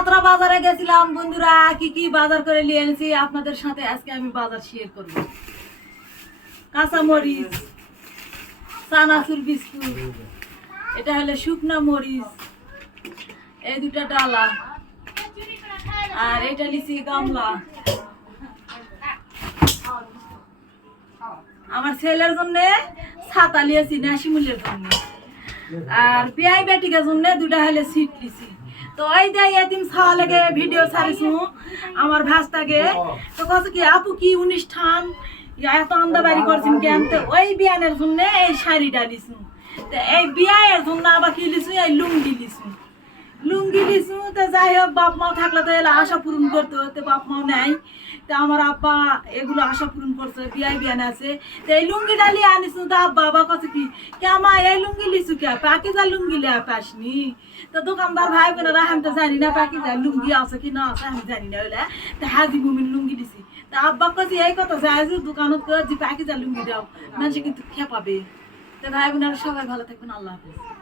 সাতরা বাজারে গেছিলাম বন্ধুরা, কি কি বাজার করে নিয়ে এনেছি আপনাদের সাথে আজকে আমি বাজার শেয়ার করব। কাঁচামরিচ, চানাচুর বিস্কুট, এটা হলো শুকনা মরিচ, এই দুটা ডালা, আর এটা লিচি গামলা। আমার ছেলের জন্য ছাতা লিয়েছি নাসিমুলের জন্য, আর পিয়াই বেটিকের জন্য দুটা হলে সিট লিছি। তো ওই যে এদিন ছাওয়া লেগে ভিডিও ছাড়িছু আমার ভাস্তাকে, তো কত কি আপু কি অনুষ্ঠান এত আন্দাবাড়ি করছেন কেন? তো ওই বিয়ানের জন্য এই শাড়িটা লিছু, তো এই বিয়ের জন্য আবার কি লিছু, এই লুঙ্গি লিছু। লুঙ্গি লিছু তো যাই হোক, বাপ মাও থাকলে তো এলা আশা পূরণ করতে হতে, বাপ মাও নেই, তো আমার আব্বা এগুলো আশা পূরণ করছে, বিয়ান আছে। তো এই লুঙ্গিটা লিয়ে আনিছু, তো আব্বা আবার কত কি মা এই লুঙ্গি লিছু কে পাকিজা লুঙ্গি লিয়া পাসনি? তো দোকানদার ভাই বোনেরা আমি তো জানি না পাকিজা লুঙ্গি আছে কি না আছে, আমি জানি না। ওইলা তো হাজি মুমিন লুঙ্গি দিছি। তা আব্বা কাছে এই কথা যায় যে দোকানত যে পাকিজা লুঙ্গি দাও, মানুষ কিন্তু খেপাবে। তো ভাই বোনেরা সবাই ভালো থাকবেন, আল্লাহ হাফেজ।